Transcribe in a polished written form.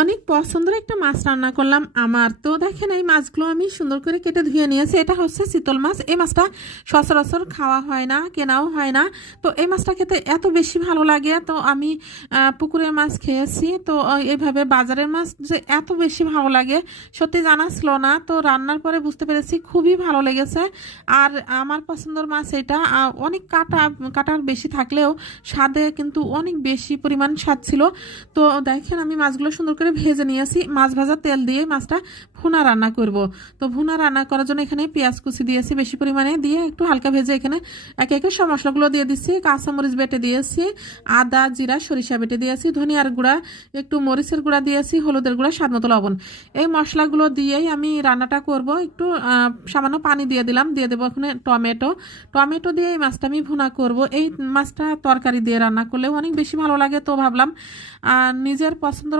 অনেক পছন্দের একটা মাছ রান্না করলাম। আমার তো দেখেন এই মাছগুলো আমি সুন্দর করে কেটে ধুয়ে নিয়েছি। এটা হচ্ছে চিতল মাছ। এই মাছটা সচরাচর খাওয়া হয় না, কেনাও হয় না। তো এই মাছটা খেতে এত বেশি ভালো লাগে। তো আমি পুকুরের মাছ খেয়েছি, তো এইভাবে বাজারের মাছ যে এত বেশি ভালো লাগে সত্যি জানা ছিল না। তো রান্নার পরে বুঝতে পেরেছি খুবই ভালো লেগেছে। আর আমার পছন্দের মাছ এটা। অনেক কাটার বেশি থাকলেও স্বাদে কিন্তু অনেক বেশি পরিমাণ স্বাদ ছিল। তো দেখেন আমি মাছগুলো সুন্দর করে ভেজে নিয়েছি। মাছ ভাজা তেল দিয়ে মাছটা ভুনা রান্না করব। তো ভুনা রান্না করার জন্য এখানে পেঁয়াজ কুচি দিয়েছি বেশি পরিমাণে, দিয়ে একটু হালকা ভেজে এখানে একে একে সব মশলাগুলো দিয়ে দিচ্ছি। কাঁচামরিচ বেটে দিয়েছি, আদা জিরা সরিষা বেটে দিয়েছি, ধনিয়ার গুঁড়া, একটু মরিচের গুঁড়া দিয়েছি, হলুদের গুঁড়া, স্বাদ মতো লবণ। এই মশলাগুলো দিয়েই আমি রান্নাটা করব। একটু সামান্য পানি দিয়ে দিলাম, দিয়ে দেবো এখানে টমেটো। টমেটো দিয়ে এই মাছটা আমি ভুনা করব। এই মাছটা তরকারি দিয়ে রান্না করলেও অনেক বেশি ভালো লাগে। তো ভাবলাম নিজের পছন্দ